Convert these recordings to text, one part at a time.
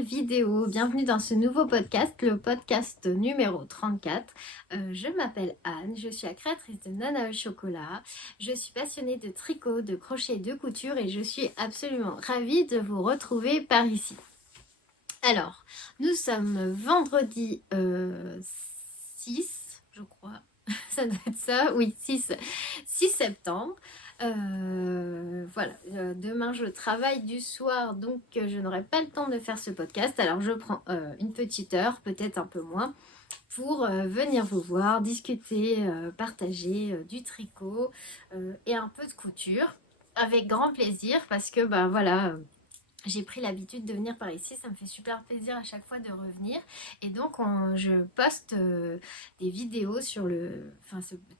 nouvelle vidéo. Bienvenue dans ce nouveau podcast, le podcast numéro 34. Je m'appelle Anne, je suis la créatrice de Nana au chocolat. Je suis passionnée de tricot, de crochet et de couture et je suis absolument ravie de vous retrouver par ici. Alors, nous sommes vendredi 6, je crois. Ça doit être ça, oui, 6 septembre. Voilà, demain je travaille du soir, donc je n'aurai pas le temps de faire ce podcast. Alors je prends une petite heure, peut-être un peu moins, pour venir vous voir, discuter, partager du tricot et un peu de couture, avec grand plaisir, parce que voilà, j'ai pris l'habitude de venir par ici, ça me fait super plaisir à chaque fois de revenir. Et donc, je poste des vidéos sur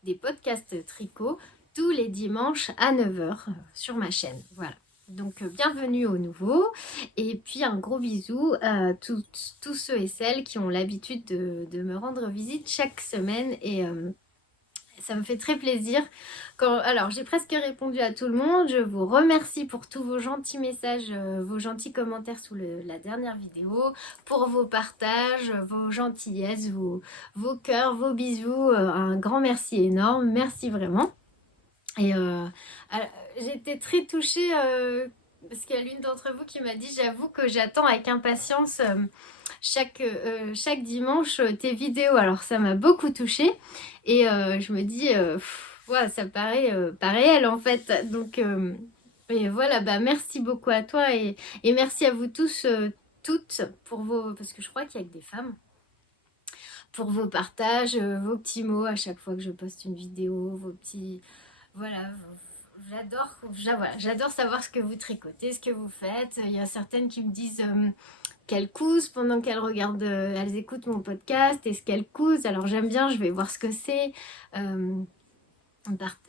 des podcasts tricot tous les dimanches à 9h sur ma chaîne. Voilà. Donc, bienvenue aux nouveaux. Et puis, un gros bisou à tous ceux et celles qui ont l'habitude de me rendre visite chaque semaine. Et ça me fait très plaisir. Alors, j'ai presque répondu à tout le monde. Je vous remercie pour tous vos gentils messages, vos gentils commentaires sous la dernière vidéo, pour vos partages, vos gentillesses, vos cœurs, vos bisous. Un grand merci énorme. Merci vraiment. Et j'étais très touchée parce qu'il y a l'une d'entre vous qui m'a dit, j'avoue que j'attends avec impatience chaque dimanche tes vidéos. Alors ça m'a beaucoup touchée et je me dis, ouais, ça paraît pas réel en fait. Donc et voilà, merci beaucoup à toi et merci à vous tous, toutes, pour parce que je crois qu'il y a que des femmes, pour vos partages, vos petits mots à chaque fois que je poste une vidéo, vos petits... Voilà, j'adore savoir ce que vous tricotez, ce que vous faites. Il y a certaines qui me disent qu'elles cousent pendant qu'elles regardent, elles écoutent mon podcast et ce qu'elles cousent. Alors j'aime bien, je vais voir ce que c'est.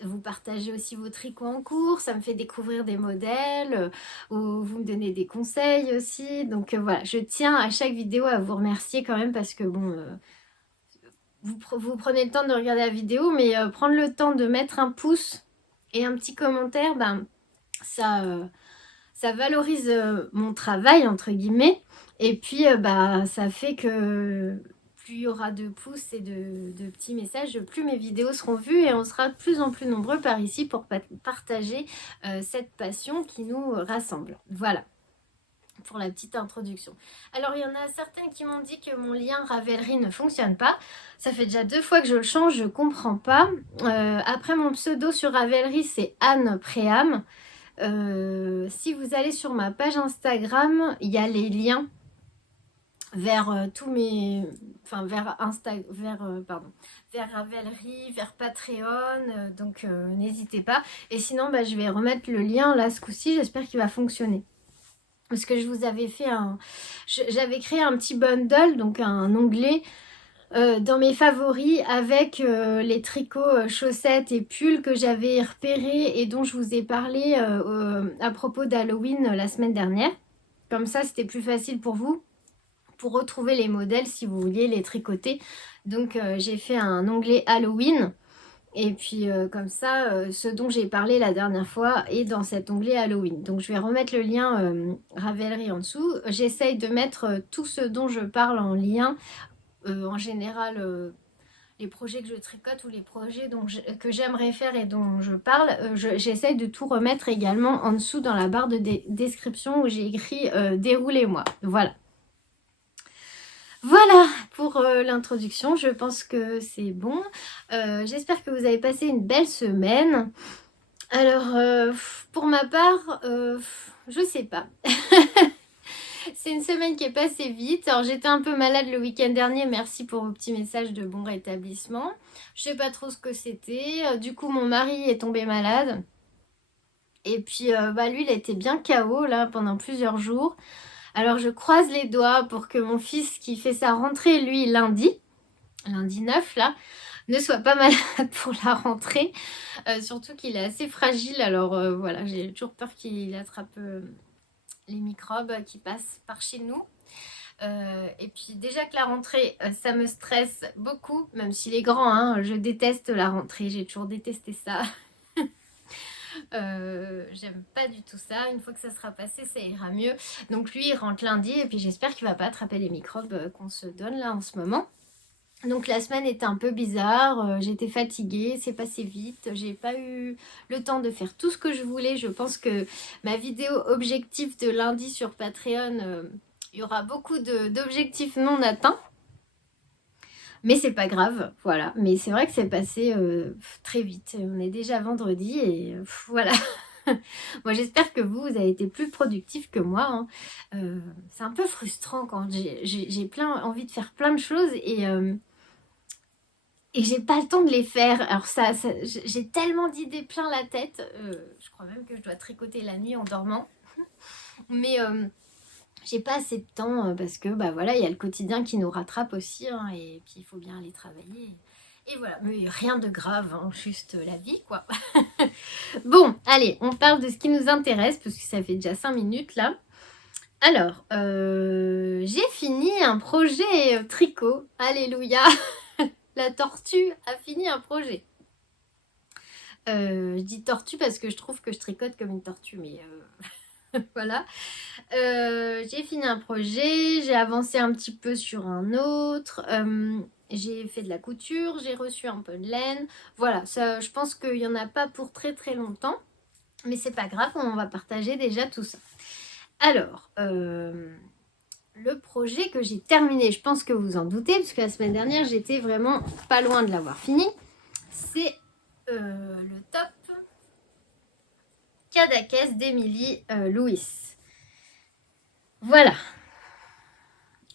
Vous partagez aussi vos tricots en cours, ça me fait découvrir des modèles, ou vous me donnez des conseils aussi. Donc voilà, je tiens à chaque vidéo à vous remercier quand même parce que bon... vous prenez le temps de regarder la vidéo, mais prendre le temps de mettre un pouce et un petit commentaire, ça valorise mon travail, entre guillemets. Et puis, ça fait que plus il y aura de pouces et de petits messages, plus mes vidéos seront vues et on sera de plus en plus nombreux par ici pour partager cette passion qui nous rassemble. Voilà. Pour la petite introduction. Alors, il y en a certaines qui m'ont dit que mon lien Ravelry ne fonctionne pas. Ça fait déjà 2 fois que je le change, je comprends pas. Après, mon pseudo sur Ravelry, c'est Anne Préam. Si vous allez sur ma page Instagram, il y a les liens vers tous mes... Enfin, vers Ravelry, vers Patreon. Donc, n'hésitez pas. Et sinon, je vais remettre le lien là, ce coup-ci. J'espère qu'il va fonctionner. Parce que je vous avais fait j'avais créé un petit bundle, donc un onglet dans mes favoris avec les tricots, chaussettes et pulls que j'avais repérés et dont je vous ai parlé à propos d'Halloween la semaine dernière. Comme ça, c'était plus facile pour vous pour retrouver les modèles si vous vouliez les tricoter. Donc, j'ai fait un onglet Halloween. Et puis comme ça, ce dont j'ai parlé la dernière fois est dans cet onglet Halloween. Donc je vais remettre le lien Ravelry en dessous. J'essaye de mettre tout ce dont je parle en lien. En général, les projets que je tricote ou les projets que j'aimerais faire et dont je parle, j'essaye de tout remettre également en dessous dans la barre de description où j'ai écrit déroulez-moi. Voilà. Voilà pour l'introduction, je pense que c'est bon. J'espère que vous avez passé une belle semaine. Alors, pour ma part, je sais pas. C'est une semaine qui est passée vite. Alors, j'étais un peu malade le week-end dernier. Merci pour vos petits messages de bon rétablissement. Je sais pas trop ce que c'était. Du coup, mon mari est tombé malade. Et puis, lui, il était bien KO là pendant plusieurs jours. Alors je croise les doigts pour que mon fils qui fait sa rentrée, lui, lundi 9 là, ne soit pas malade pour la rentrée. Surtout qu'il est assez fragile, alors voilà, j'ai toujours peur qu'il attrape les microbes qui passent par chez nous. Et puis déjà que la rentrée, ça me stresse beaucoup, même s'il est grand, hein, je déteste la rentrée, j'ai toujours détesté ça. J'aime pas du tout ça. Une fois que ça sera passé, ça ira mieux. Donc lui, il rentre lundi et puis j'espère qu'il va pas attraper les microbes qu'on se donne là en ce moment. Donc la semaine était un peu bizarre, j'étais fatiguée, c'est passé vite, j'ai pas eu le temps de faire tout ce que je voulais. Je pense que ma vidéo objectif de lundi sur Patreon, il y aura beaucoup d'objectifs non atteints. Mais c'est pas grave, voilà. Mais c'est vrai que c'est passé très vite. On est déjà vendredi et voilà. Moi j'espère que vous avez été plus productif que moi, hein. C'est un peu frustrant quand j'ai plein envie de faire plein de choses et j'ai pas le temps de les faire. Alors j'ai tellement d'idées plein la tête. Je crois même que je dois tricoter la nuit en dormant. Mais j'ai pas assez de temps parce que bah voilà, il y a le quotidien qui nous rattrape aussi, hein, et puis il faut bien aller travailler. Et voilà, mais rien de grave, hein, juste la vie quoi. Bon, allez, on parle de ce qui nous intéresse parce que ça fait déjà 5 minutes là. Alors, j'ai fini un projet tricot. Alléluia. La tortue a fini un projet. Je dis tortue parce que je trouve que je tricote comme une tortue, mais voilà. J'ai fini un projet, j'ai avancé un petit peu sur un autre. J'ai fait de la couture, j'ai reçu un peu de laine. Voilà, ça, je pense qu'il n'y en a pas pour très très longtemps. Mais c'est pas grave, on va partager déjà tout ça. Alors, le projet que j'ai terminé, je pense que vous en doutez, parce que la semaine dernière, j'étais vraiment pas loin de l'avoir fini. C'est le top Cadaqués d'Émilie Louis. Voilà.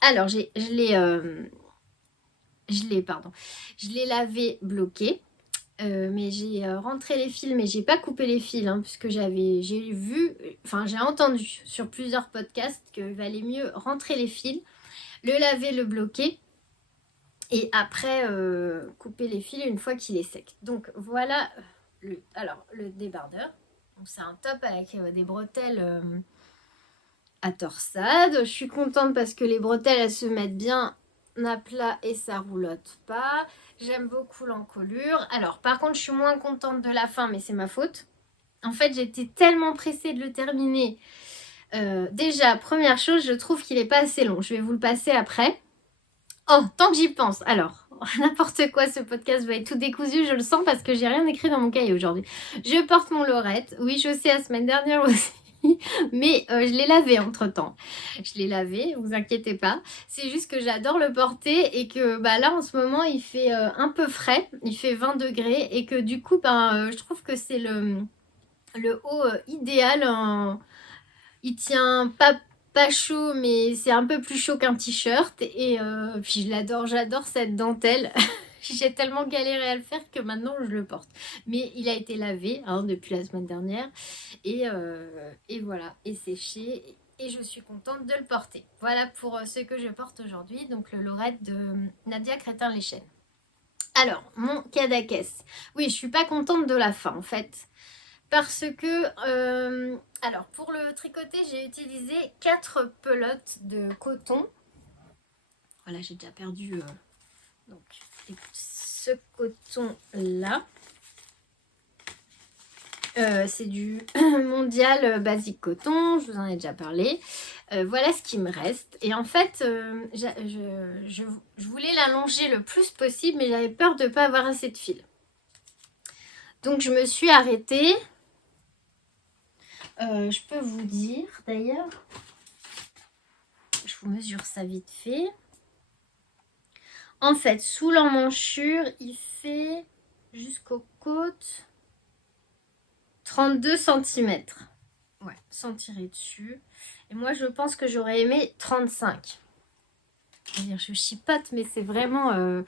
Alors, je l'ai lavé bloqué. Mais j'ai rentré les fils, mais j'ai pas coupé les fils, hein, puisque j'ai entendu sur plusieurs podcasts qu'il valait mieux rentrer les fils, le laver, le bloquer, et après couper les fils une fois qu'il est sec. Donc voilà le débardeur. Donc c'est un top avec des bretelles à torsade. Je suis contente parce que les bretelles elles se mettent bien à plat et ça roulotte pas. J'aime beaucoup l'encolure. Alors par contre je suis moins contente de la fin, mais c'est ma faute. En fait j'étais tellement pressée de le terminer. Déjà première chose, je trouve qu'il est pas assez long. Je vais vous le passer après. Oh, tant que j'y pense. Alors n'importe quoi, ce podcast va être tout décousu, je le sens parce que j'ai rien écrit dans mon cahier aujourd'hui. Je porte mon lorette. Oui, je sais, la semaine dernière aussi. Mais je l'ai lavé entre temps. Je l'ai lavé, vous inquiétez pas. C'est juste que j'adore le porter et que bah, là en ce moment il fait un peu frais. Il fait 20 degrés et que du coup je trouve que c'est le haut idéal. Il tient pas chaud, mais c'est un peu plus chaud qu'un t-shirt. Et puis j'adore cette dentelle. J'ai tellement galéré à le faire que maintenant je le porte. Mais il a été lavé hein, depuis la semaine dernière. Et voilà, et séché. Et je suis contente de le porter. Voilà pour ce que je porte aujourd'hui. Donc le lorette de Nadia Crétin-Léchène. Alors, mon Cadaqués. Oui, je suis pas contente de la fin en fait. Parce que, alors pour le tricoter, j'ai utilisé 4 pelotes de coton. Voilà, j'ai déjà perdu donc, ce coton-là. C'est du Mondial Basic Coton, je vous en ai déjà parlé. Voilà ce qui me reste. Et en fait, je voulais l'allonger le plus possible, mais j'avais peur de ne pas avoir assez de fil. Donc je me suis arrêtée. Je peux vous dire d'ailleurs, je vous mesure ça vite fait. En fait, sous l'emmanchure, il fait jusqu'aux côtes 32 cm. Ouais, sans tirer dessus. Et moi, je pense que j'aurais aimé 35. Je chipote, mais c'est vraiment...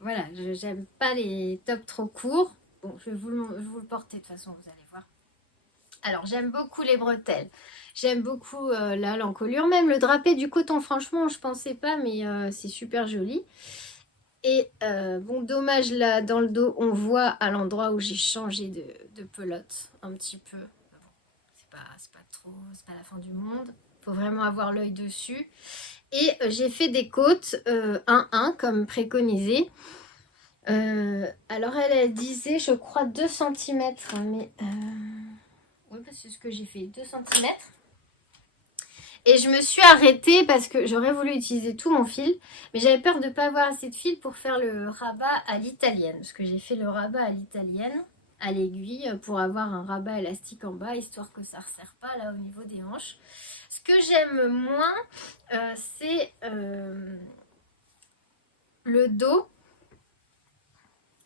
voilà, j'aime pas les tops trop courts. Bon, je vais vous le porter de toute façon, vous allez voir. Alors, j'aime beaucoup les bretelles. J'aime beaucoup là l'encolure. Même le drapé du coton, franchement, je pensais pas, mais c'est super joli. Et bon, dommage, là, dans le dos, on voit à l'endroit où j'ai changé de pelote un petit peu. Bon, c'est pas la fin du monde. Faut vraiment avoir l'œil dessus. Et j'ai fait des côtes 1-1 comme préconisé. Alors elle disait, je crois, 2 cm. Mais Oui, parce que c'est ce que j'ai fait, 2 centimètres. Et je me suis arrêtée parce que j'aurais voulu utiliser tout mon fil, mais j'avais peur de ne pas avoir assez de fil pour faire le rabat à l'italienne. Parce que j'ai fait le rabat à l'italienne, à l'aiguille, pour avoir un rabat élastique en bas, histoire que ça ne resserre pas là au niveau des hanches. Ce que j'aime moins, c'est le dos.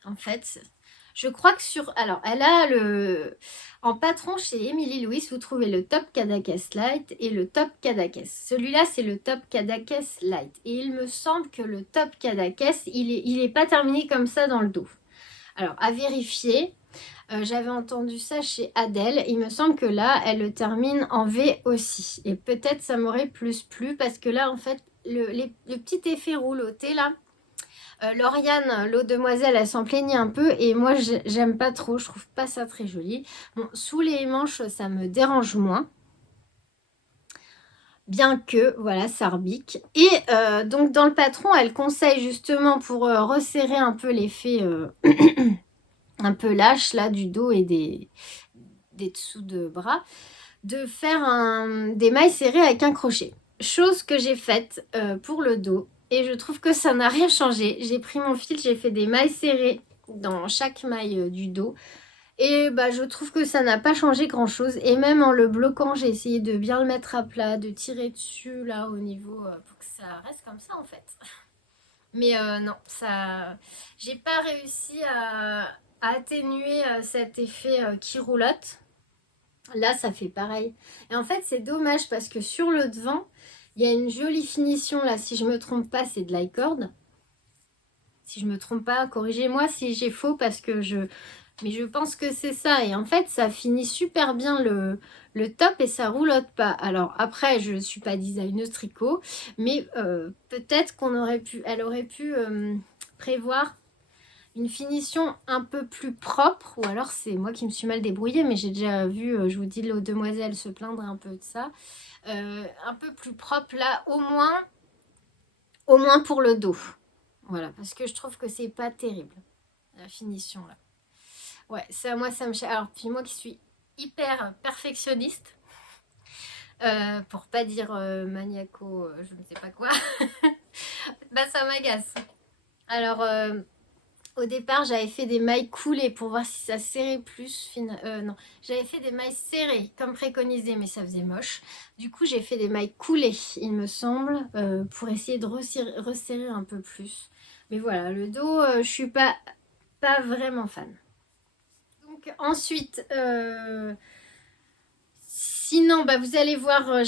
En fait, je crois que alors, elle a en patron chez Emily Louis, vous trouvez le Top Cadaqués Light et le Top Cadaqués. Celui-là, c'est le Top Cadaqués Light. Et il me semble que le Top Cadaqués, il est pas terminé comme ça dans le dos. Alors, à vérifier. J'avais entendu ça chez Adèle. Il me semble que là, elle le termine en V aussi. Et peut-être ça m'aurait plus plu parce que là, en fait, le petit effet rouloté, là, Lauriane, l'eau demoiselle, elle s'en plaignait un peu et moi j'aime pas trop, je trouve pas ça très joli. Bon, sous les manches, ça me dérange moins. Bien que, voilà, ça rebique. Et donc dans le patron, elle conseille justement pour resserrer un peu l'effet un peu lâche là du dos et des dessous de bras, de faire des mailles serrées avec un crochet. Chose que j'ai faite pour le dos. Et je trouve que ça n'a rien changé. J'ai pris mon fil, j'ai fait des mailles serrées dans chaque maille du dos. Et bah, je trouve que ça n'a pas changé grand chose. Et même en le bloquant, j'ai essayé de bien le mettre à plat, de tirer dessus là au niveau pour que ça reste comme ça en fait. Mais non, ça, j'ai pas réussi à atténuer cet effet qui roulotte. Là, ça fait pareil. Et en fait, c'est dommage parce que sur le devant, il y a une jolie finition là. Si je me trompe pas, c'est de l'icord. Si je me trompe pas, corrigez-moi si j'ai faux parce que mais je pense que c'est ça. Et en fait, ça finit super bien le top et ça roulotte pas. Alors après, je ne suis pas designeuse tricot, mais peut-être elle aurait pu prévoir une finition un peu plus propre, ou alors c'est moi qui me suis mal débrouillée, mais j'ai déjà vu, je vous dis, l'eau demoiselle se plaindre un peu de ça. Un peu plus propre là, au moins pour le dos. Voilà, parce que je trouve que c'est pas terrible, la finition là. Ouais, ça, moi, ça me... Alors, puis moi qui suis hyper perfectionniste, pour pas dire maniaco, je ne sais pas quoi, bah ça m'agace. Alors, au départ, j'avais fait des mailles coulées pour voir si ça serrait plus. Non, j'avais fait des mailles serrées comme préconisé, mais ça faisait moche. Du coup, j'ai fait des mailles coulées, il me semble, pour essayer de resserrer un peu plus. Mais voilà, le dos, je suis pas vraiment fan. Donc ensuite, sinon, bah, vous allez voir,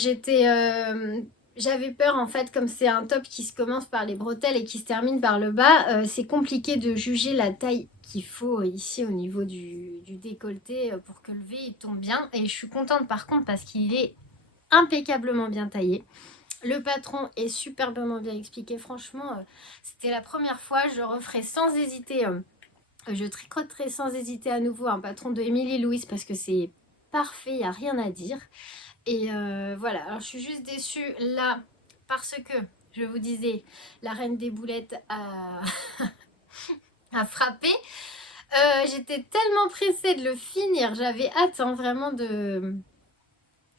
j'avais peur en fait, comme c'est un top qui se commence par les bretelles et qui se termine par le bas, c'est compliqué de juger la taille qu'il faut ici au niveau du décolleté pour que le V il tombe bien. Et je suis contente par contre parce qu'il est impeccablement bien taillé. Le patron est superbement bien expliqué. Franchement, c'était la première fois. Je referai sans hésiter. Je tricoterai sans hésiter à nouveau un patron de Emily Louis parce que c'est parfait, il n'y a rien à dire. Et voilà, alors je suis juste déçue là parce que, je vous disais, la reine des boulettes a, a frappé. J'étais tellement pressée de le finir, j'avais hâte vraiment de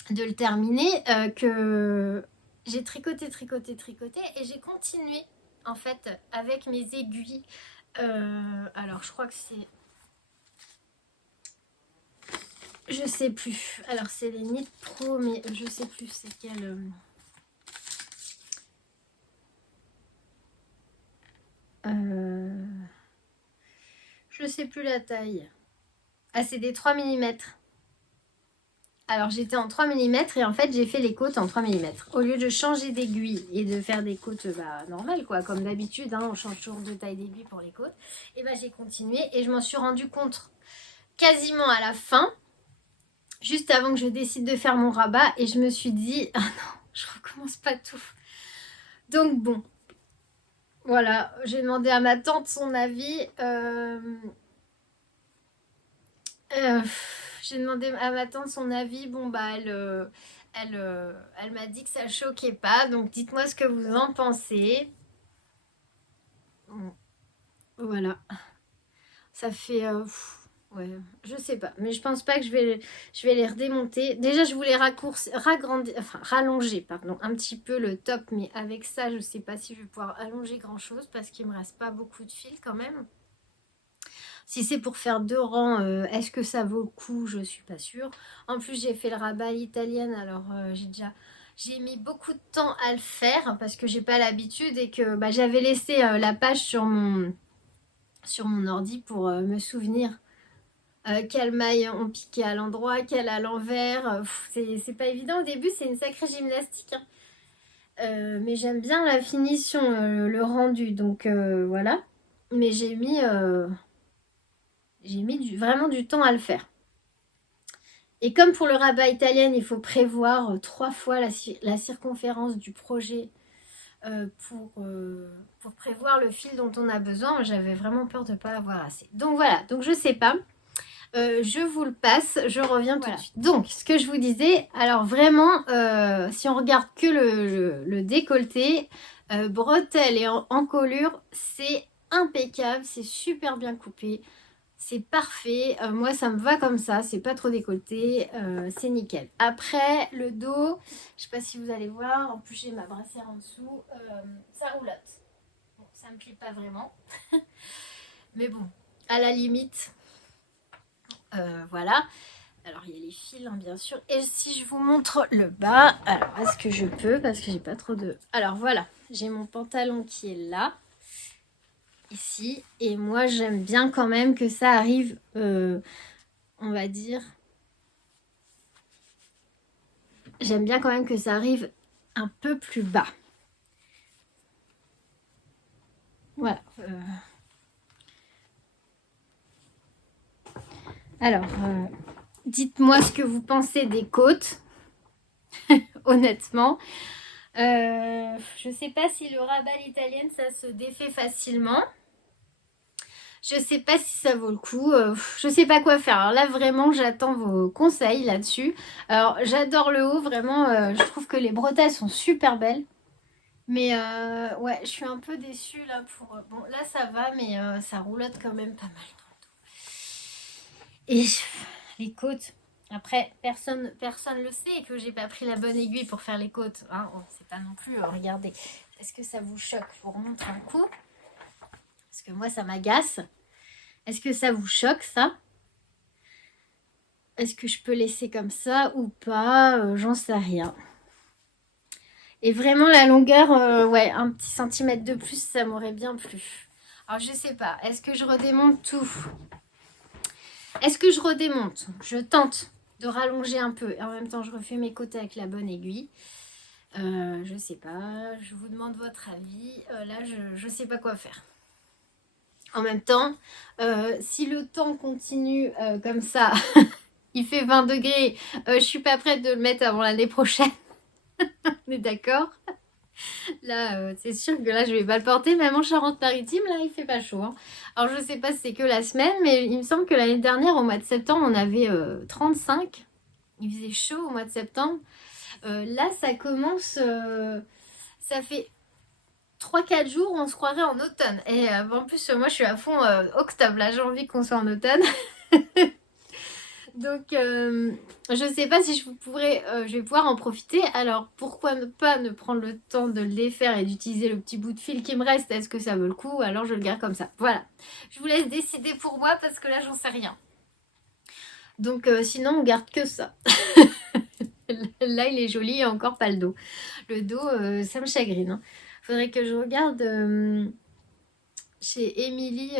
le terminer que j'ai tricoté et j'ai continué en fait avec mes aiguilles. Alors je crois que c'est... Je sais plus. Alors c'est les Knit Pro, mais je sais plus c'est quel... Je sais plus la taille. Ah, c'est des 3 mm. Alors j'étais en 3 mm et en fait j'ai fait les côtes en 3 mm. Au lieu de changer d'aiguille et de faire des côtes normales quoi, comme d'habitude, hein, on change toujours de taille d'aiguille pour les côtes. Et ben j'ai continué et je m'en suis rendu compte quasiment à la fin, juste avant que je décide de faire mon rabat, et je me suis dit ah non, je recommence pas tout. Donc bon, voilà, j'ai demandé à ma tante son avis. J'ai demandé à ma tante son avis. Bon, bah, elle m'a dit que ça choquait pas. Donc, dites-moi ce que vous en pensez. Bon, voilà. Ça fait Ouais, je sais pas, mais je pense pas que je vais les redémonter. Déjà, je voulais rallonger, pardon, un petit peu le top, mais avec ça, je sais pas si je vais pouvoir allonger grand-chose parce qu'il me reste pas beaucoup de fil quand même. Si c'est pour faire 2 rangs, est-ce que ça vaut le coup? Je suis pas sûre. En plus, j'ai fait le rabat à l'italienne, alors j'ai mis beaucoup de temps à le faire parce que j'ai pas l'habitude et que bah, j'avais laissé la page sur mon ordi pour me souvenir quelles mailles ont piqué à l'endroit, quelle à l'envers. C'est pas évident au début, c'est une sacrée gymnastique, hein. Mais j'aime bien la finition, le rendu, donc voilà. Mais j'ai mis vraiment du temps à le faire. Et comme pour le rabat italien, il faut prévoir 3 fois la circonférence du projet pour prévoir le fil dont on a besoin. J'avais vraiment peur de ne pas avoir assez. Donc voilà, donc je sais pas. Je vous le passe, je reviens tout de suite. Donc, ce que je vous disais, alors vraiment, si on regarde que le décolleté, bretelles et encolure, c'est impeccable, c'est super bien coupé, c'est parfait. Moi, ça me va comme ça, c'est pas trop décolleté, c'est nickel. Après, le dos, je sais pas si vous allez voir, en plus j'ai ma brassière en dessous, ça roulotte. Bon, ça me plaît pas vraiment, mais bon, à la limite. Voilà. Alors il y a les fils hein, bien sûr. Et si je vous montre le bas, alors est-ce que je peux parce que j'ai pas trop de... Alors voilà, j'ai mon pantalon qui est là, ici. Et moi j'aime bien quand même que ça arrive, on va dire... J'aime bien quand même que ça arrive un peu plus bas. Voilà. Alors, dites-moi ce que vous pensez des côtes, honnêtement. Je sais pas si le rabat à l'italienne ça se défait facilement. Je sais pas si ça vaut le coup. Je sais pas quoi faire. Alors là, vraiment, j'attends vos conseils là-dessus. Alors, j'adore le haut, vraiment. Je trouve que les bretelles sont super belles. Mais ouais, je suis un peu déçue là pour. Bon, là, ça va, mais ça roulotte quand même pas mal dans le dos. Et les côtes. Après, personne le sait que j'ai pas pris la bonne aiguille pour faire les côtes. Hein. On sait pas non plus. Regardez. Est-ce que ça vous choque? Je vous remontre un coup. Parce que moi, ça m'agace. Est-ce que ça vous choque, ça? Est-ce que je peux laisser comme ça ou pas? J'en sais rien. Et vraiment, la longueur, ouais, un petit centimètre de plus, ça m'aurait bien plu. Alors, je sais pas. Est-ce que je redémonte tout? Est-ce que je redémonte? Je tente de rallonger un peu. Et en même temps, je refais mes côtés avec la bonne aiguille. Je sais pas. Je vous demande votre avis. Là, je sais pas quoi faire. En même temps, si le temps continue comme ça, il fait 20 degrés, je suis pas prête de le mettre avant l'année prochaine. On est d'accord? Là, c'est sûr que là, je vais pas le porter. Même en Charente-Maritime, là, il fait pas chaud, hein. Alors, je sais pas si c'est que la semaine, mais il me semble que l'année dernière, au mois de septembre, on avait 35. Il faisait chaud au mois de septembre. Là, ça commence... ça fait 3-4 jours, on se croirait en automne. Et en plus, moi, je suis à fond octobre. Là, j'ai envie qu'on soit en automne. Donc, je sais pas si je vais pouvoir en profiter. Alors, pourquoi ne pas ne prendre le temps de le défaire et d'utiliser le petit bout de fil qui me reste? Est-ce que ça vaut le coup? Alors, je le garde comme ça. Voilà. Je vous laisse décider pour moi parce que là, j'en sais rien. Donc, sinon, on garde que ça. Là, il est joli, il n'y a encore pas le dos. Le dos, ça me chagrine, hein. Faudrait que je regarde chez Émilie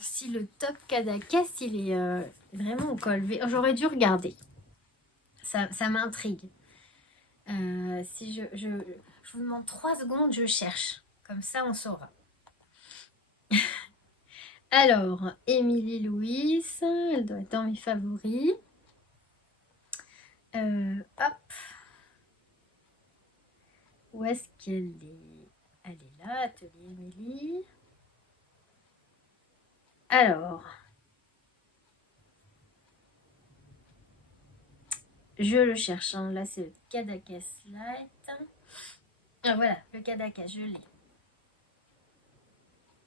si le top Cadaqués, il est vraiment au col V. J'aurais dû regarder. Ça m'intrigue. Si je vous demande 3 secondes, je cherche. Comme ça, on saura. Alors, Émilie Louise, elle doit être dans mes favoris. Hop. Où est-ce qu'elle est? Elle est là, atelier Émilie. Alors, je le cherche. Hein. Là, c'est le Cadaqués Light. Ah, voilà, le Cadaqués, je l'ai.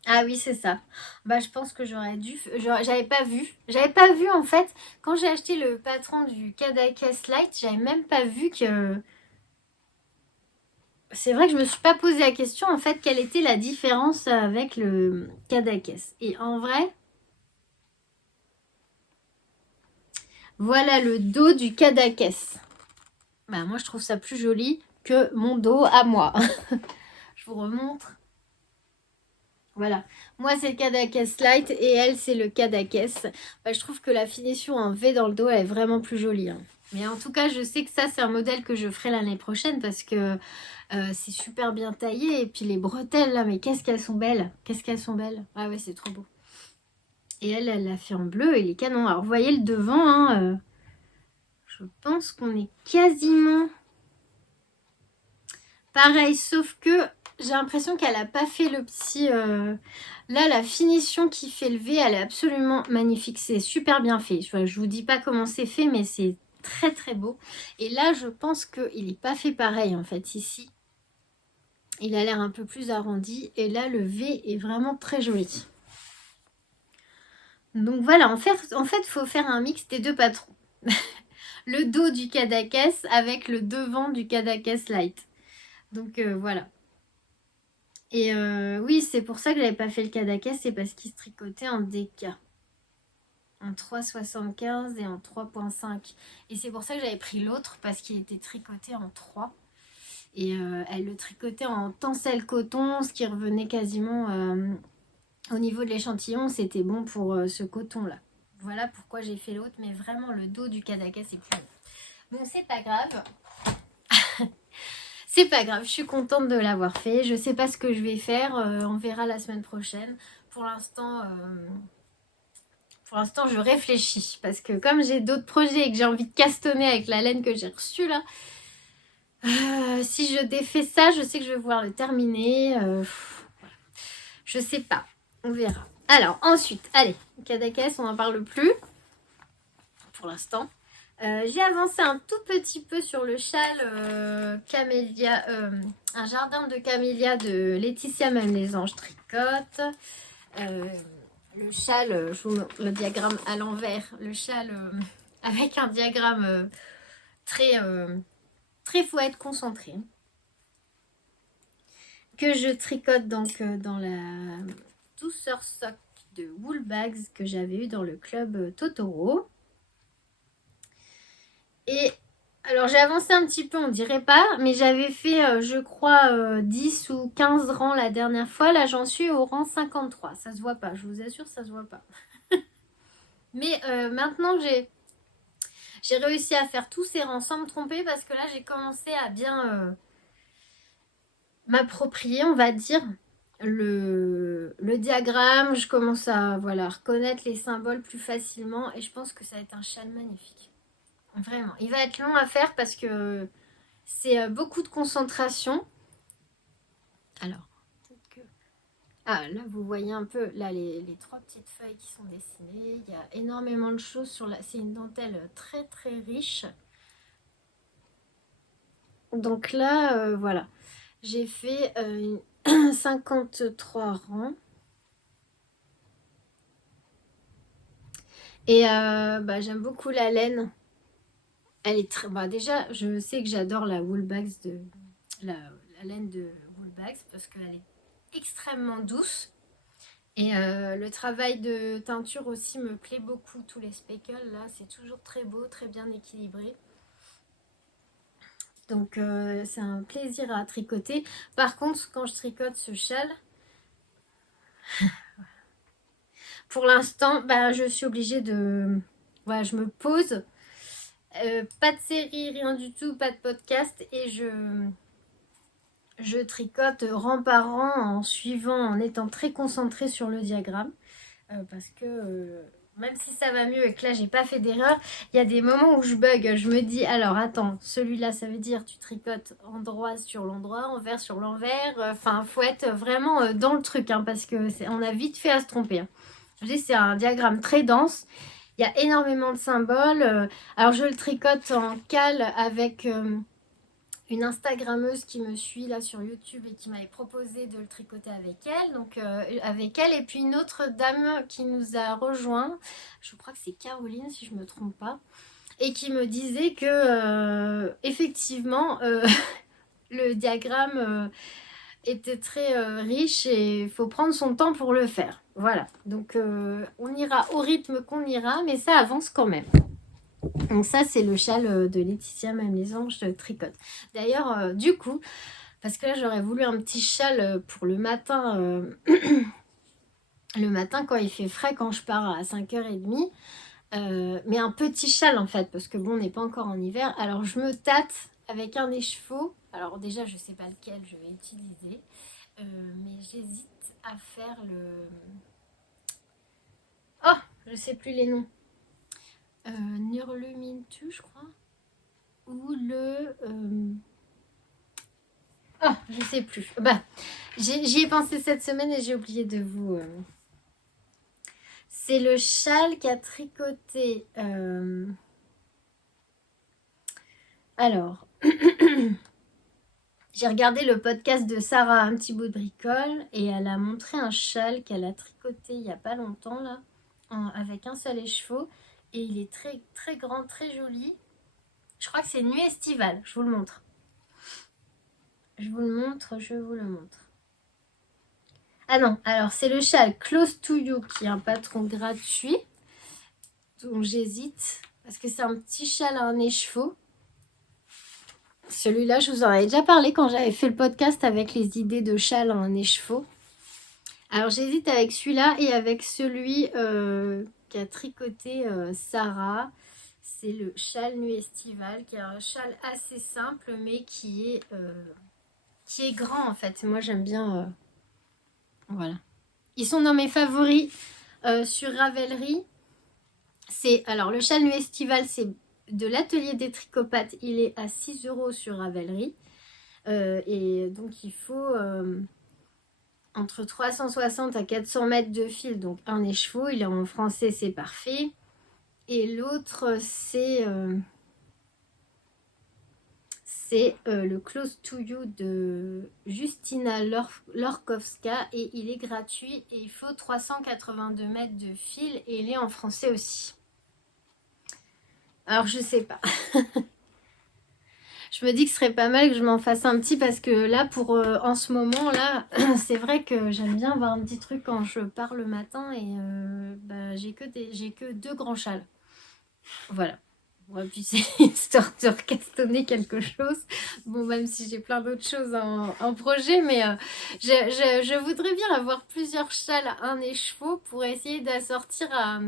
Ah oui, c'est ça. Bah, je pense que j'avais pas vu. J'avais pas vu en fait. Quand j'ai acheté le patron du Kadakes Light, j'avais même pas vu que. C'est vrai que je me suis pas posé la question en fait quelle était la différence avec le Kadakes. Et en vrai, voilà le dos du Kadakes. Bah, moi je trouve ça plus joli que mon dos à moi. Je vous remontre. Voilà. Moi, c'est le Kadakes Light et elle, c'est le Kadakes. Bah, je trouve que la finition en V dans le dos, elle est vraiment plus jolie, hein. Mais en tout cas, je sais que ça, c'est un modèle que je ferai l'année prochaine parce que c'est super bien taillé. Et puis les bretelles, là, mais qu'est-ce qu'elles sont belles. Qu'est-ce qu'elles sont belles. Ah ouais, c'est trop beau. Et elle l'a fait en bleu et les canons. Alors, vous voyez le devant, hein, je pense qu'on est quasiment pareil, sauf que j'ai l'impression qu'elle n'a pas fait le petit... Là, la finition qui fait le V, elle est absolument magnifique. C'est super bien fait. Je vous dis pas comment c'est fait, mais c'est très très beau. Et là, je pense qu'il n'est pas fait pareil, en fait, ici. Il a l'air un peu plus arrondi. Et là, le V est vraiment très joli. Donc voilà, il faut faire un mix des deux patrons. Le dos du Kadakes avec le devant du Kadakes Light. Donc voilà. Et oui, c'est pour ça que j'avais pas fait le Kadakes, c'est parce qu'il se tricotait en DK. En 3,75 et en 3,5. Et c'est pour ça que j'avais pris l'autre, parce qu'il était tricoté en 3. Et elle le tricotait en tencel coton, ce qui revenait quasiment au niveau de l'échantillon. C'était bon pour ce coton-là. Voilà pourquoi j'ai fait l'autre, mais vraiment le dos du Kadakes est plus long. Bon, c'est pas grave. C'est pas grave, je suis contente de l'avoir fait. Je sais pas ce que je vais faire, on verra la semaine prochaine. Pour l'instant, je réfléchis parce que comme j'ai d'autres projets et que j'ai envie de castonner avec la laine que j'ai reçue là, si je défais ça, je sais que je vais pouvoir le terminer. Je sais pas, on verra. Alors ensuite, allez, Kadakes, on n'en parle plus pour l'instant. J'ai avancé un tout petit peu sur le châle camélia, un jardin de camélia de Laetitia Même les Anges Tricote. Le châle, je vous montre le diagramme à l'envers. Le châle avec un diagramme très faut être concentré. Que je tricote donc dans la douceur sock de Woolbags que j'avais eu dans le club Totoro. Et alors j'ai avancé un petit peu, on dirait pas, mais j'avais fait, je crois, 10 ou 15 rangs la dernière fois. Là, j'en suis au rang 53. Ça se voit pas, je vous assure, ça se voit pas. Mais maintenant que j'ai réussi à faire tous ces rangs sans me tromper parce que là, j'ai commencé à bien m'approprier, on va dire, le diagramme. Je commence à reconnaître les symboles plus facilement et je pense que ça va être un châle magnifique. Vraiment. Il va être long à faire parce que c'est beaucoup de concentration. Alors, peut-être que... Ah, là, vous voyez un peu là les trois petites feuilles qui sont dessinées. Il y a énormément de choses sur la... C'est une dentelle très, très riche. Donc là, voilà. J'ai fait 53 rangs. Et j'aime beaucoup la laine. Elle est très... déjà, je sais que j'adore la Woolbags la laine de Woolbags parce qu'elle est extrêmement douce. Et le travail de teinture aussi me plaît beaucoup. Tous les speckles, là, c'est toujours très beau, très bien équilibré. Donc, c'est un plaisir à tricoter. Par contre, quand je tricote ce châle, pour l'instant, je suis obligée de... Voilà, je me pose. Pas de série, rien du tout, pas de podcast. Et je tricote rang par rang en suivant, en étant très concentrée sur le diagramme. Parce que même si ça va mieux et que là j'ai pas fait d'erreur, il y a des moments où je bug. Je me dis alors attends, celui-là ça veut dire tu tricotes endroit sur l'endroit, envers sur l'envers. Enfin, faut être vraiment dans le truc parce que on a vite fait à se tromper. Je dis c'est un diagramme très dense. Il y a énormément de symboles. Alors je le tricote en cale avec une Instagrammeuse qui me suit là sur YouTube et qui m'avait proposé de le tricoter avec elle. Donc avec elle et puis une autre dame qui nous a rejoint. Je crois que c'est Caroline si je me trompe pas. Et qui me disait que effectivement le diagramme était très riche et il faut prendre son temps pour le faire. Voilà, donc on ira au rythme qu'on ira, mais ça avance quand même. Donc ça, c'est le châle de Laetitia Mamlézange je tricote. D'ailleurs, du coup, parce que là, j'aurais voulu un petit châle pour le matin, le matin quand il fait frais, quand je pars à 5h30. Mais un petit châle en fait, parce que bon, on n'est pas encore en hiver. Alors je me tâte avec un écheveau. Alors déjà, je sais pas lequel je vais utiliser, mais j'hésite à faire le... Oh, je sais plus les noms. Nurlumintu, je crois. Ou le... Oh, je sais plus. Bah, j'y ai pensé cette semaine et j'ai oublié de vous... C'est le châle qui a tricoté... Alors... J'ai regardé le podcast de Sarah, un petit bout de bricole, et elle a montré un châle qu'elle a tricoté il n'y a pas longtemps, là, avec un seul écheveau. Et il est très, très grand, très joli. Je crois que c'est Nuit estivale, je vous le montre. Je vous le montre. Ah non, alors c'est le châle Close to You qui est un patron gratuit. Donc j'hésite, parce que c'est un petit châle à un écheveau. Celui-là, je vous en avais déjà parlé quand j'avais fait le podcast avec les idées de châle à un écheveau. Alors j'hésite avec celui-là et avec celui qu'a tricoté Sarah. C'est le châle Nuit estivale, qui est un châle assez simple mais qui est grand en fait. Moi j'aime bien... voilà. Ils sont dans mes favoris sur Ravelry. Alors le châle Nuit estivale, c'est de l'atelier des tricopathes. Il est à 6 € sur Ravelry. Et donc il faut... entre 360 à 400 mètres de fil, donc un écheveau, il est en français, c'est parfait. Et l'autre, c'est le Close to You de Justina Lorkowska et il est gratuit et il faut 382 mètres de fil et il est en français aussi. Alors je sais pas. Je me dis que ce serait pas mal que je m'en fasse un petit parce que là, pour en ce moment, là, c'est vrai que j'aime bien avoir un petit truc quand je pars le matin et j'ai que 2 grands châles. Voilà. Ouais, puis c'est histoire de recastonner quelque chose. Bon, même si j'ai plein d'autres choses en projet, mais je voudrais bien avoir plusieurs châles à un écheveau pour essayer d'assortir à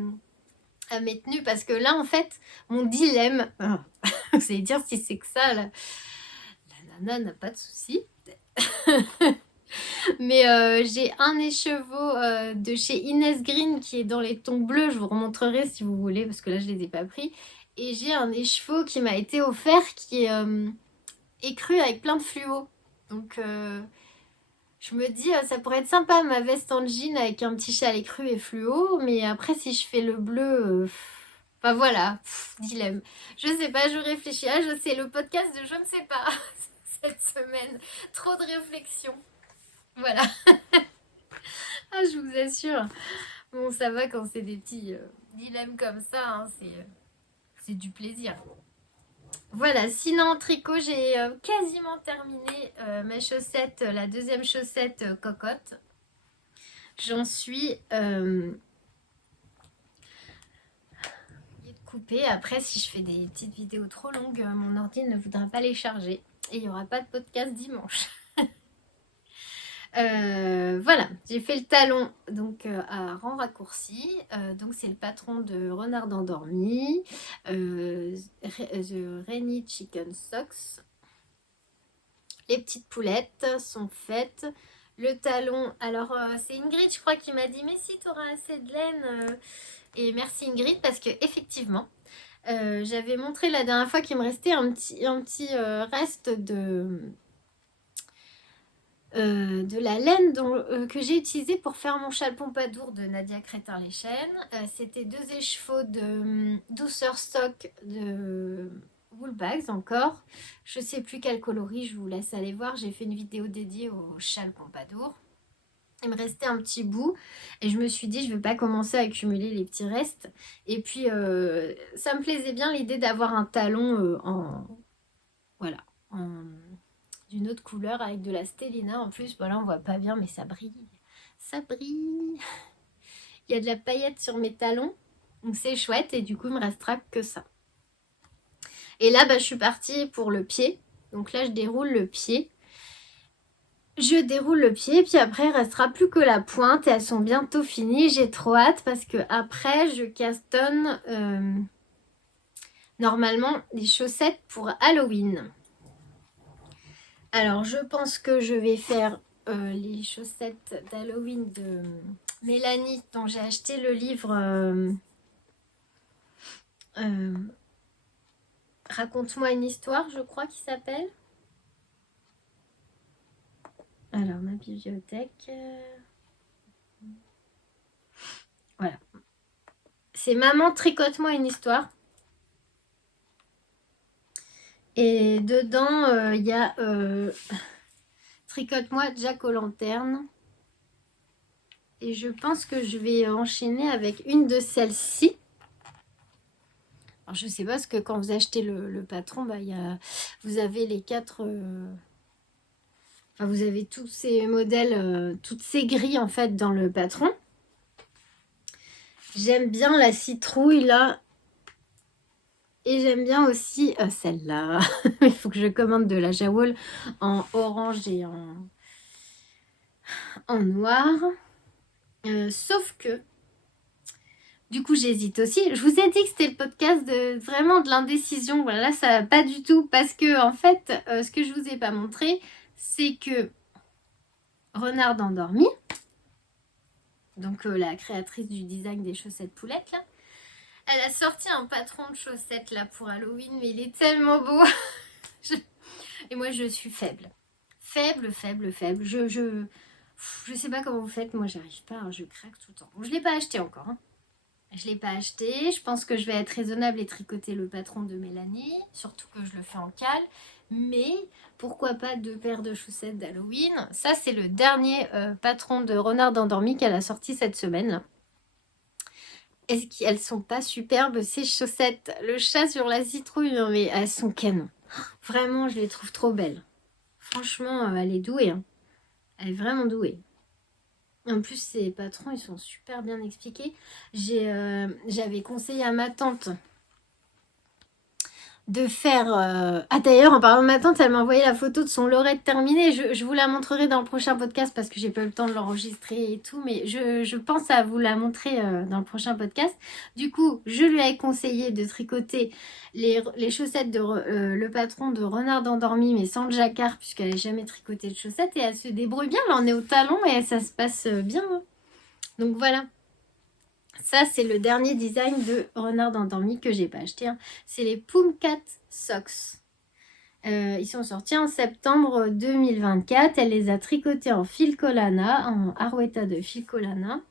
mes tenues parce que là en fait mon dilemme vous allez dire si c'est que ça la nana n'a pas de souci mais j'ai un écheveau de chez Inès Green qui est dans les tons bleus, je vous remontrerai si vous voulez parce que là je les ai pas pris, et j'ai un écheveau qui m'a été offert qui est écru avec plein de fluo, donc je me dis, ça pourrait être sympa, ma veste en jean avec un petit châle écru et fluo. Mais après, si je fais le bleu... Enfin voilà, dilemme. Je sais pas, je réfléchis. Ah, je sais, le podcast de je ne sais pas cette semaine. Trop de réflexion. Voilà. Ah, je vous assure. Bon, ça va quand c'est des petits dilemmes comme ça. Hein, c'est du plaisir. Voilà, sinon en tricot, j'ai quasiment terminé ma chaussette, la deuxième chaussette cocotte. J'en suis coupée. Après, si je fais des petites vidéos trop longues, mon ordi ne voudra pas les charger. Et il n'y aura pas de podcast dimanche. Voilà, j'ai fait le talon donc à rang raccourci. Donc c'est le patron de Renard endormi, The Rainy Chicken Socks. Les petites poulettes sont faites. Le talon, alors c'est Ingrid je crois qui m'a dit mais si tu auras assez de laine, et merci Ingrid parce que effectivement j'avais montré la dernière fois qu'il me restait un petit reste de la laine que j'ai utilisée pour faire mon châle Pompadour de Nadia Crétin-les-Chênes. C'était 2 écheveaux de douceur stock de wool bags encore. Je sais plus quel coloris, je vous laisse aller voir. J'ai fait une vidéo dédiée au châle Pompadour. Il me restait un petit bout et je me suis dit je ne vais pas commencer à accumuler les petits restes. Et puis ça me plaisait bien l'idée d'avoir un talon voilà, d'une autre couleur avec de la stellina. En plus, voilà, on voit pas bien mais ça brille. Ça brille. Il y a de la paillette sur mes talons. Donc c'est chouette et du coup il me restera que ça. Et là je suis partie pour le pied. Donc là je déroule le pied. Je déroule le pied, puis après il restera plus que la pointe et elles sont bientôt finies. J'ai trop hâte parce que après je castonne normalement des chaussettes pour Halloween. Alors je pense que je vais faire les chaussettes d'Halloween de Mélanie dont j'ai acheté le livre Raconte-moi une histoire, je crois qu'il s'appelle. Alors, ma bibliothèque. Voilà. C'est Maman, tricote-moi une histoire. Et dedans, il y a Tricote-moi Jack aux lanternes. Et je pense que je vais enchaîner avec une de celles-ci. Alors, je sais pas, parce que quand vous achetez le patron, vous avez les 4... vous avez tous ces modèles, toutes ces grilles en fait dans le patron. J'aime bien la citrouille là. Et j'aime bien aussi celle-là. Il faut que je commande de la Jawoll en orange et en noir. Sauf que, du coup, j'hésite aussi. Je vous ai dit que c'était le podcast vraiment de l'indécision. Voilà, là, ça va pas du tout. Parce que, en fait, ce que je vous ai pas montré, c'est que Renard endormi, donc la créatrice du design des chaussettes poulettes, là, elle a sorti un patron de chaussettes là pour Halloween, mais il est tellement beau. Et moi, je suis faible. Faible. Je sais pas comment vous faites, moi j'arrive pas, hein, je craque tout le temps. Bon, je l'ai pas acheté encore. Hein. Je l'ai pas acheté. Je pense que je vais être raisonnable et tricoter le patron de Mélanie, surtout que je le fais en cale. Mais pourquoi pas 2 paires de chaussettes d'Halloween. Ça, c'est le dernier patron de Renard endormi qu'elle a sorti cette semaine. Là. Est-ce qu'elles sont pas superbes ces chaussettes? Le chat sur la citrouille, non mais elles sont canon. Vraiment, je les trouve trop belles. Franchement, elle est douée. Hein. Elle est vraiment douée. En plus, ces patrons, ils sont super bien expliqués. J'avais conseillé à ma tante de faire... Ah d'ailleurs, en parlant de ma tante, elle m'a envoyé la photo de son lorette terminée. Je vous la montrerai dans le prochain podcast parce que j'ai pas eu le temps de l'enregistrer et tout. Mais je pense à vous la montrer dans le prochain podcast. Du coup, je lui ai conseillé de tricoter les chaussettes de le patron de Renard endormi, mais sans le jacquard, puisqu'elle n'a jamais tricoté de chaussettes. Et elle se débrouille bien. Là, on est au talon et ça se passe bien. Hein. Donc voilà. Ça, c'est le dernier design de Renard endormi que j'ai pas acheté. Hein. C'est les Poomcat Socks. Ils sont sortis en septembre 2024. Elle les a tricotés en fil Colana, en Arwetta de fil Colana.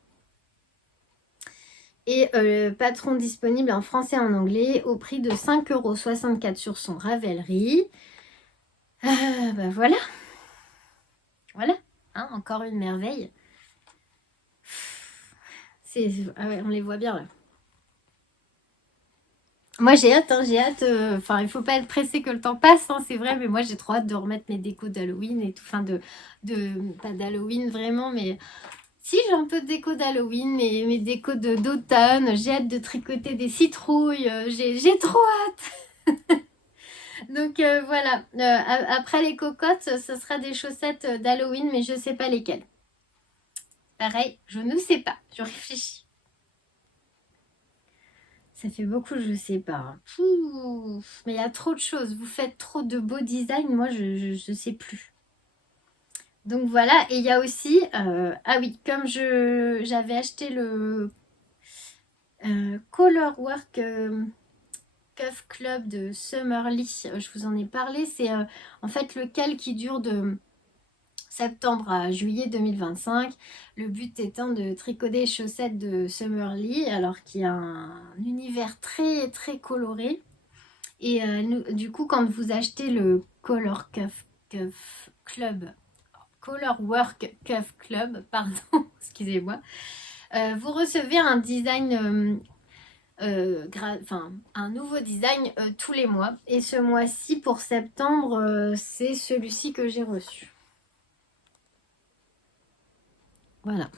Et patron disponible en français et en anglais au prix de 5,64 € sur son Ravelry. Voilà. Voilà. Hein, encore une merveille. Ah ouais, on les voit bien là. Moi j'ai hâte, hein, j'ai hâte. Enfin, il faut pas être pressé que le temps passe, hein, c'est vrai, mais moi j'ai trop hâte de remettre mes décos d'Halloween et tout. Enfin, pas d'Halloween vraiment, mais si j'ai un peu de déco d'Halloween, mes décos d'automne. J'ai hâte de tricoter des citrouilles. J'ai trop hâte. Donc voilà. Après les cocottes, ce sera des chaussettes d'Halloween, mais je sais pas lesquelles. Pareil, je ne sais pas. Je réfléchis. Ça fait beaucoup, je sais pas. Mais il y a trop de choses. Vous faites trop de beaux designs. Moi, je sais plus. Donc voilà. Et il y a aussi... ah oui, comme j'avais acheté le Color Work Cuff Club de Summerly. Je vous en ai parlé. C'est en fait le cal qui dure de septembre à juillet 2025. Le but étant de tricoter les chaussettes de Summerly, alors qu'il y a un univers très très coloré. Et du coup, quand vous achetez le Cuff Club, Color Work Cuff Club, pardon, excusez-moi, vous recevez un design, un nouveau design tous les mois. Et ce mois-ci, pour septembre, c'est celui-ci que j'ai reçu. Voilà.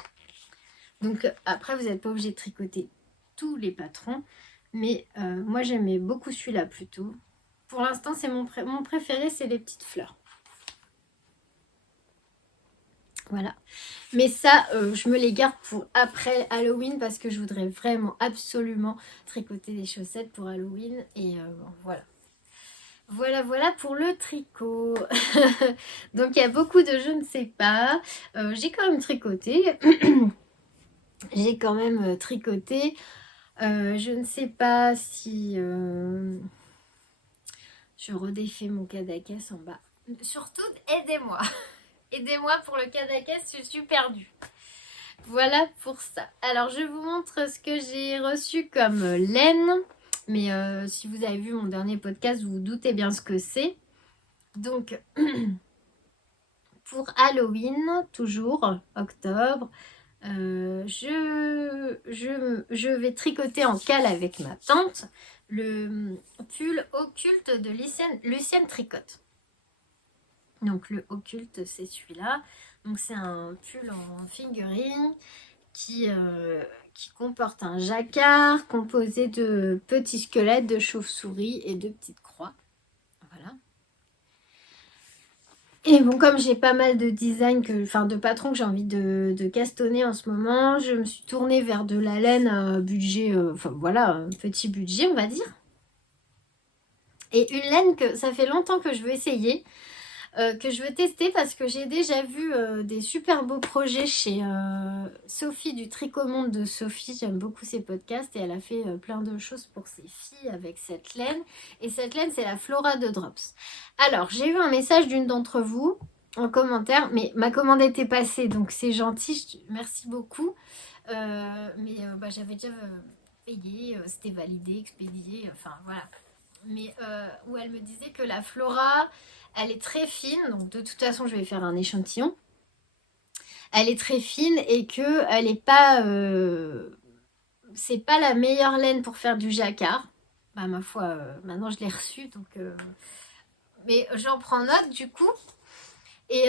Donc après, vous n'êtes pas obligé de tricoter tous les patrons. Mais moi, j'aimais beaucoup celui-là plutôt. Pour l'instant, c'est mon préféré, c'est les petites fleurs. Voilà. Mais ça, je me les garde pour après Halloween parce que je voudrais vraiment absolument tricoter des chaussettes pour Halloween. Et voilà. Voilà pour le tricot. Donc il y a beaucoup de je ne sais pas. J'ai quand même tricoté. J'ai quand même tricoté. Je ne sais pas si je redéfais mon cadaquès en bas. Surtout, aidez-moi. Aidez-moi pour le cadaquès, je suis perdue. Voilà pour ça. Alors, je vous montre ce que j'ai reçu comme laine. Mais si vous avez vu mon dernier podcast, vous vous doutez bien ce que c'est. Donc, pour Halloween, toujours, octobre, je vais tricoter en cale avec ma tante le pull occulte de Lucienne Tricotte. Donc le occulte, c'est celui-là. Donc c'est un pull en fingering qui comporte un jacquard composé de petits squelettes de chauve-souris et de petites croix. Voilà. Et bon, comme j'ai pas mal de designs, de patrons que j'ai envie de castonner en ce moment, je me suis tournée vers de la laine budget, un petit budget, on va dire. Et une laine que ça fait longtemps que je veux essayer, que je veux tester parce que j'ai déjà vu des super beaux projets chez Sophie du Tricot Monde de Sophie. J'aime beaucoup ses podcasts et elle a fait plein de choses pour ses filles avec cette laine. Et cette laine, c'est la Flora de Drops. Alors, j'ai eu un message d'une d'entre vous en commentaire, mais ma commande était passée, donc c'est gentil, merci beaucoup. J'avais déjà payé, c'était validé, expédié, enfin voilà. Mais où elle me disait que la Flora, elle est très fine, donc de toute façon je vais faire un échantillon. Elle est très fine et que elle est pas, c'est pas la meilleure laine pour faire du jacquard. Bah ma foi, maintenant je l'ai reçue, donc mais j'en prends note du coup. Et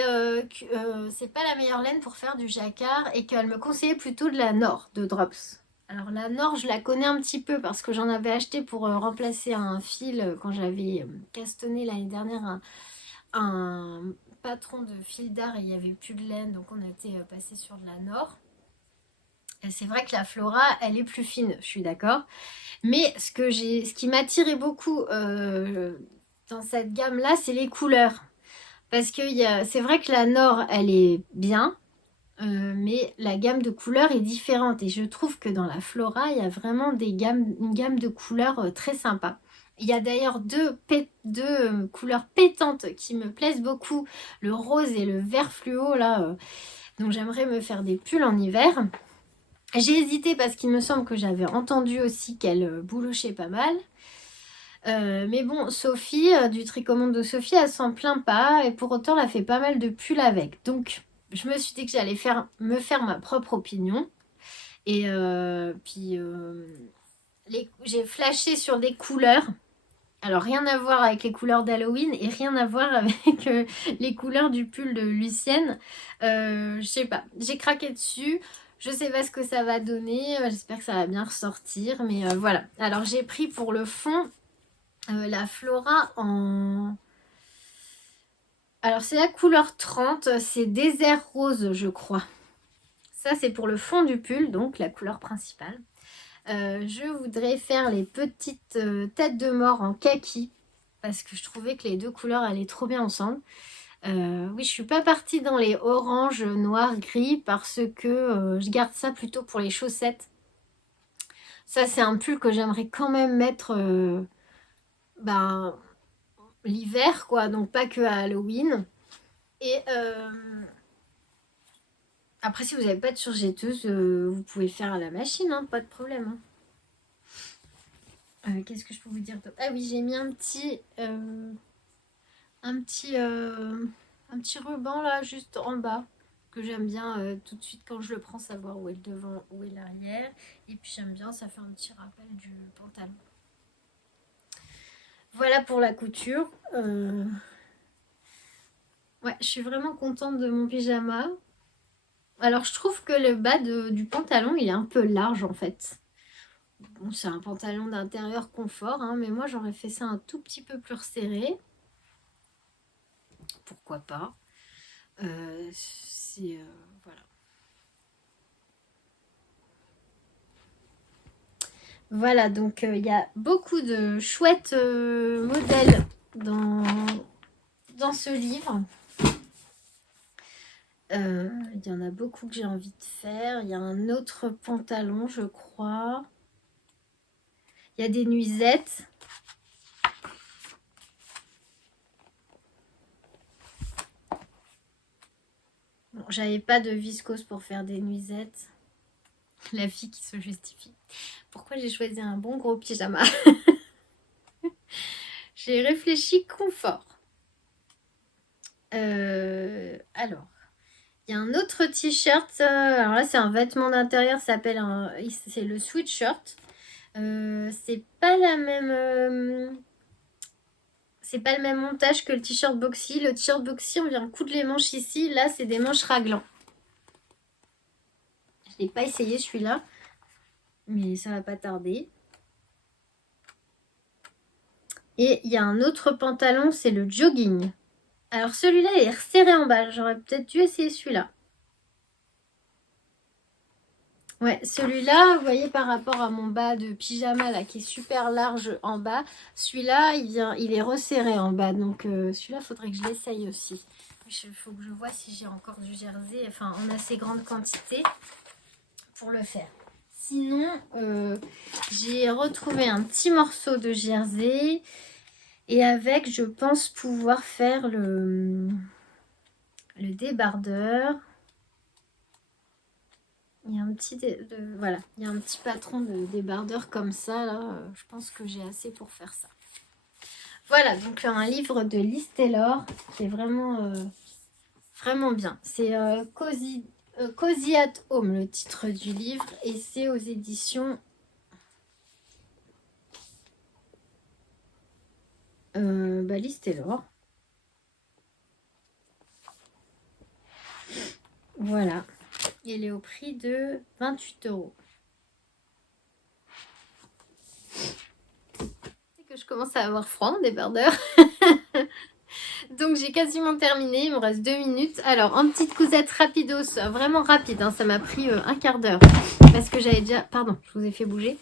c'est pas la meilleure laine pour faire du jacquard et qu'elle me conseillait plutôt de la Nord de Drops. Alors la Nord, je la connais un petit peu parce que j'en avais acheté pour remplacer un fil quand j'avais castonné l'année dernière un patron de fil d'art et il n'y avait plus de laine, donc on a été passé sur de la Nord. Et c'est vrai que la Flora, elle est plus fine, je suis d'accord. Mais ce qui m'attirait beaucoup dans cette gamme-là, c'est les couleurs. Parce que c'est vrai que la Nord, elle est bien, mais la gamme de couleurs est différente. Et je trouve que dans la Flora, il y a vraiment une gamme de couleurs très sympa. Il y a d'ailleurs deux couleurs pétantes qui me plaisent beaucoup, le rose et le vert fluo là. Donc j'aimerais me faire des pulls en hiver. J'ai hésité parce qu'il me semble que j'avais entendu aussi qu'elle boulochait pas mal. Mais bon, Sophie, du Tricomonde de Sophie, elle s'en plaint pas et pour autant, elle a fait pas mal de pulls avec. Donc, je me suis dit que j'allais me faire ma propre opinion. Et j'ai flashé sur des couleurs. Alors, rien à voir avec les couleurs d'Halloween et rien à voir avec les couleurs du pull de Lucienne. Je sais pas, j'ai craqué dessus. Je sais pas ce que ça va donner. J'espère que ça va bien ressortir. Mais voilà. Alors, j'ai pris pour le fond la Flora en... Alors, c'est la couleur 30. C'est désert rose, je crois. Ça, c'est pour le fond du pull, donc la couleur principale. Je voudrais faire les petites têtes de mort en kaki parce que je trouvais que les deux couleurs allaient trop bien ensemble. Oui, je suis pas partie dans les orange, noir, gris parce que je garde ça plutôt pour les chaussettes. Ça, c'est un pull que j'aimerais quand même mettre l'hiver, quoi, donc pas que à Halloween. Et après, si vous n'avez pas de surjetteuse, vous pouvez faire à la machine, hein, pas de problème. Hein. Qu'est-ce que je peux vous dire d'autre? Ah oui, j'ai mis un petit, un petit ruban là, juste en bas, que j'aime bien tout de suite quand je le prends, savoir où est le devant, où est l'arrière. Et puis j'aime bien, ça fait un petit rappel du pantalon. Voilà pour la couture. Ouais, je suis vraiment contente de mon pyjama. Alors je trouve que le bas du pantalon, il est un peu large en fait. Bon, c'est un pantalon d'intérieur confort, hein, mais moi j'aurais fait ça un tout petit peu plus resserré. Pourquoi pas. Voilà. Voilà, donc il y a beaucoup de chouettes modèles dans ce livre. Il y en a beaucoup que j'ai envie de faire. Il y a un autre pantalon, je crois. Il y a des nuisettes. Bon, j'avais pas de viscose pour faire des nuisettes. La fille qui se justifie. Pourquoi j'ai choisi un bon gros pyjama? J'ai réfléchi confort. Alors, il y a un autre t-shirt. Alors là, c'est un vêtement d'intérieur. C'est le sweatshirt. C'est pas la même. C'est pas le même montage que le t-shirt boxy. Le t-shirt boxy, on vient coudre les manches ici. Là, c'est des manches raglan. Je l'ai pas essayé celui-là, mais ça va pas tarder. Et il y a un autre pantalon, c'est le jogging. Alors celui-là, il est resserré en bas. J'aurais peut-être dû essayer celui-là. Ouais, celui-là, vous voyez, par rapport à mon bas de pyjama là, qui est super large en bas, celui-là, il est resserré en bas. Donc celui-là, il faudrait que je l'essaye aussi. Il faut que je vois si j'ai encore du jersey, enfin en assez grande quantité pour le faire. Sinon, j'ai retrouvé un petit morceau de jersey et avec, je pense pouvoir faire le débardeur. Il y a un petit voilà, il y a un petit patron de débardeur comme ça là. Je pense que j'ai assez pour faire ça. Voilà, donc un livre de Liz Taylor qui est vraiment vraiment bien. C'est Cozy at Home, le titre du livre, et c'est aux éditions Liz Taylor. Voilà. Il est au prix de 28 €. C'est que je commence à avoir froid en débardeur. Donc j'ai quasiment terminé, il me reste 2 minutes. Alors en petite cousette rapidos, vraiment rapide, hein, ça m'a pris un quart d'heure. Parce que j'avais déjà, pardon, je vous ai fait bouger.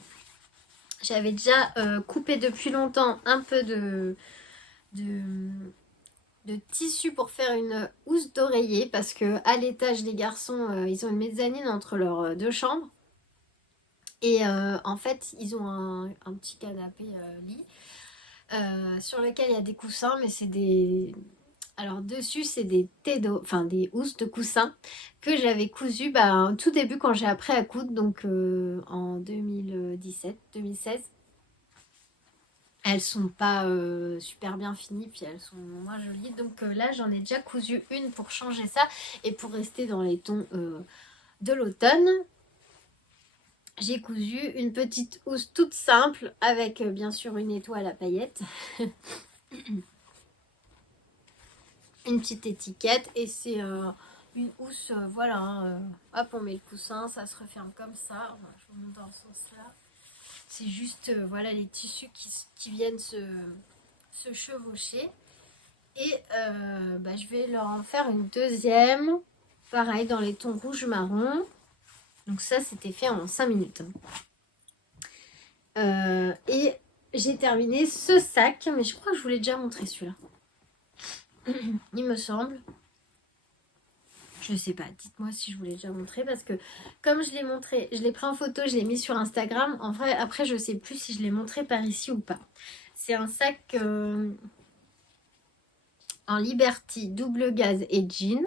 J'avais déjà coupé depuis longtemps un peu de tissu pour faire une housse d'oreiller. Parce que à l'étage des garçons, ils ont une mezzanine entre leurs deux chambres. Et en fait, ils ont un petit canapé lit sur lequel il y a des coussins, mais c'est des... Alors dessus, c'est des enfin des housses de coussins que j'avais cousues au tout début quand j'ai appris à coudre, donc en 2017-2016. Elles sont pas super bien finies, puis elles sont moins jolies. Donc là, j'en ai déjà cousu une pour changer ça et pour rester dans les tons de l'automne. J'ai cousu une petite housse toute simple avec bien sûr une étoile à paillettes. Une petite étiquette et c'est une housse, voilà, hein, hop on met le coussin, ça se referme comme ça. Je vous montre dans ce sens là. C'est juste voilà les tissus qui viennent se chevaucher. Et je vais leur en faire une deuxième, pareil dans les tons rouge marron. Donc ça c'était fait en 5 minutes. Et j'ai terminé ce sac, mais je crois que je vous l'ai déjà montré celui-là. Il me semble. Je sais pas, dites-moi si je vous l'ai déjà montré parce que comme je l'ai montré, je l'ai pris en photo, je l'ai mis sur Instagram. En vrai, après, je sais plus si je l'ai montré par ici ou pas. C'est un sac en Liberty double gaz et jean.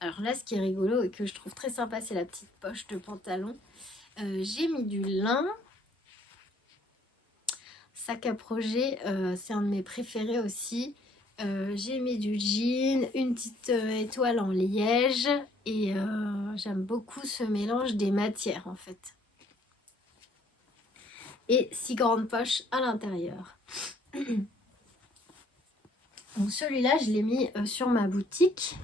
Alors là, ce qui est rigolo et que je trouve très sympa, c'est la petite poche de pantalon. J'ai mis du lin. sac à projet, c'est un de mes préférés aussi. J'ai mis du jean, une petite étoile en liège et j'aime beaucoup ce mélange des matières en fait. Et 6 grandes poches à l'intérieur. Donc celui-là, je l'ai mis sur ma boutique.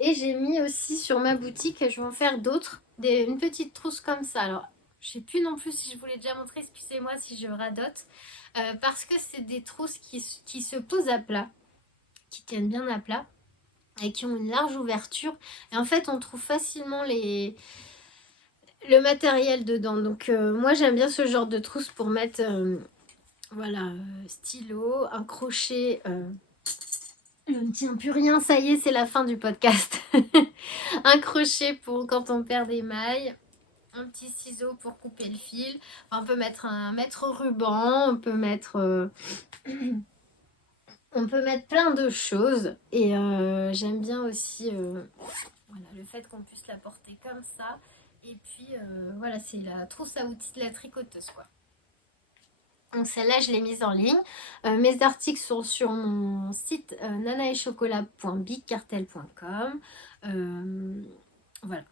Et j'ai mis aussi sur ma boutique, et je vais en faire d'autres, une petite trousse comme ça. Alors, je sais plus non plus si je vous l'ai déjà montré, excusez-moi si je radote. Parce que c'est des trousses qui se posent à plat, qui tiennent bien à plat et qui ont une large ouverture. Et en fait, on trouve facilement le matériel dedans. Donc, moi, j'aime bien ce genre de trousse pour mettre, voilà, stylo, un crochet. Je ne tiens plus rien, ça y est, c'est la fin du podcast. Un crochet pour quand on perd des mailles. Un petit ciseau pour couper le fil. Enfin, on peut mettre un ruban, on peut mettre plein de choses. Et j'aime bien aussi voilà, le fait qu'on puisse la porter comme ça. Et puis voilà, c'est la trousse à outils de la tricoteuse quoi. Donc celle-là, je l'ai mise en ligne. Mes articles sont sur mon site nanaetchocolat.bigcartel.com. Voilà.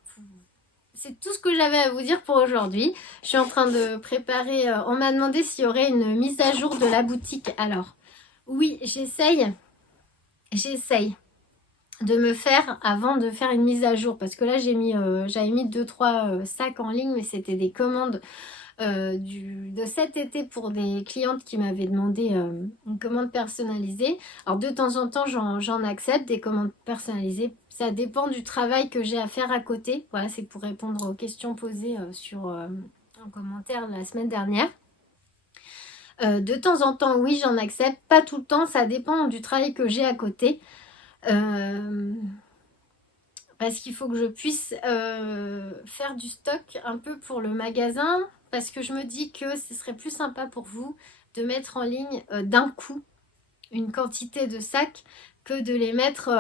C'est tout ce que j'avais à vous dire pour aujourd'hui. Je suis en train de préparer... on m'a demandé s'il y aurait une mise à jour de la boutique. Alors, oui, j'essaye de me faire avant de faire une mise à jour. Parce que là, j'avais mis 2-3 sacs en ligne, mais c'était des commandes de cet été pour des clientes qui m'avaient demandé une commande personnalisée. Alors de temps en temps j'en accepte des commandes personnalisées, ça dépend du travail que j'ai à faire à côté. Voilà, c'est pour répondre aux questions posées en commentaire la semaine dernière. De temps en temps oui j'en accepte, pas tout le temps, ça dépend du travail que j'ai à côté. Parce qu'il faut que je puisse faire du stock un peu pour le magasin, parce que je me dis que ce serait plus sympa pour vous de mettre en ligne d'un coup une quantité de sacs que de les mettre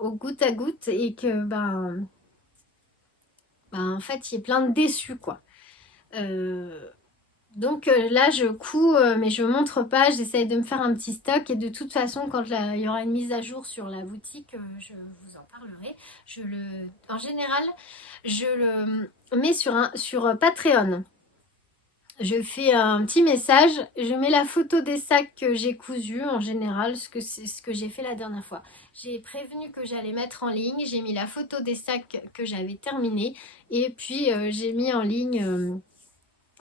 au goutte à goutte et que en fait il y ait plein de déçus quoi. Donc là je couds mais je montre pas, j'essaye de me faire un petit stock et de toute façon quand il y aura une mise à jour sur la boutique je vous en parlerai. En général je le mets sur Patreon. Je fais un petit message, je mets la photo des sacs que j'ai cousus en général, c'est ce que j'ai fait la dernière fois. J'ai prévenu que j'allais mettre en ligne, j'ai mis la photo des sacs que j'avais terminés et puis j'ai mis en ligne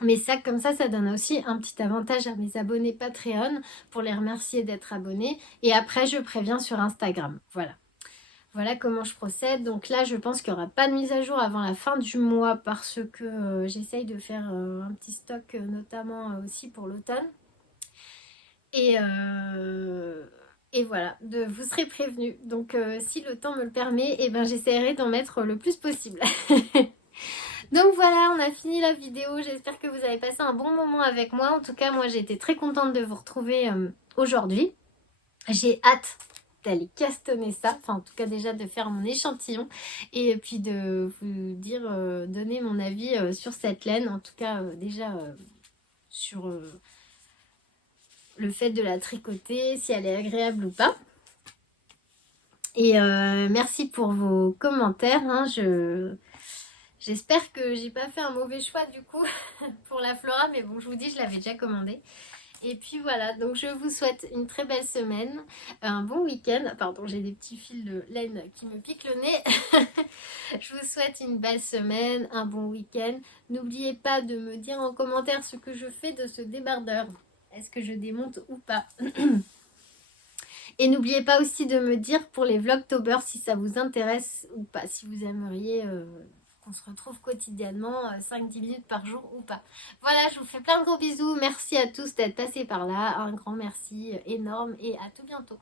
mes sacs. Comme ça donne aussi un petit avantage à mes abonnés Patreon pour les remercier d'être abonnés. Et après, je préviens sur Instagram. Voilà comment je procède. Donc là, je pense qu'il n'y aura pas de mise à jour avant la fin du mois parce que j'essaye de faire un petit stock, notamment aussi pour l'automne. Et voilà, vous serez prévenus. Donc si le temps me le permet, j'essaierai d'en mettre le plus possible. Donc voilà, on a fini la vidéo. J'espère que vous avez passé un bon moment avec moi. En tout cas, moi, j'ai été très contente de vous retrouver aujourd'hui. J'ai hâte d'aller castonner ça. Enfin, en tout cas, déjà de faire mon échantillon. Et puis de vous dire, donner mon avis sur cette laine. En tout cas, déjà sur le fait de la tricoter, si elle est agréable ou pas. Et merci pour vos commentaires. J'espère que j'ai pas fait un mauvais choix du coup pour la Flora, mais bon, je vous dis, je l'avais déjà commandé. Et puis voilà, donc je vous souhaite une très belle semaine, un bon week-end. Pardon, j'ai des petits fils de laine qui me piquent le nez. Je vous souhaite une belle semaine, un bon week-end. N'oubliez pas de me dire en commentaire ce que je fais de ce débardeur. Est-ce que je démonte ou pas? Et n'oubliez pas aussi de me dire pour les Vlogtober si ça vous intéresse ou pas, si vous aimeriez... qu'on se retrouve quotidiennement 5-10 minutes par jour ou pas. Voilà, je vous fais plein de gros bisous. Merci à tous d'être passés par là. Un grand merci énorme et à tout bientôt.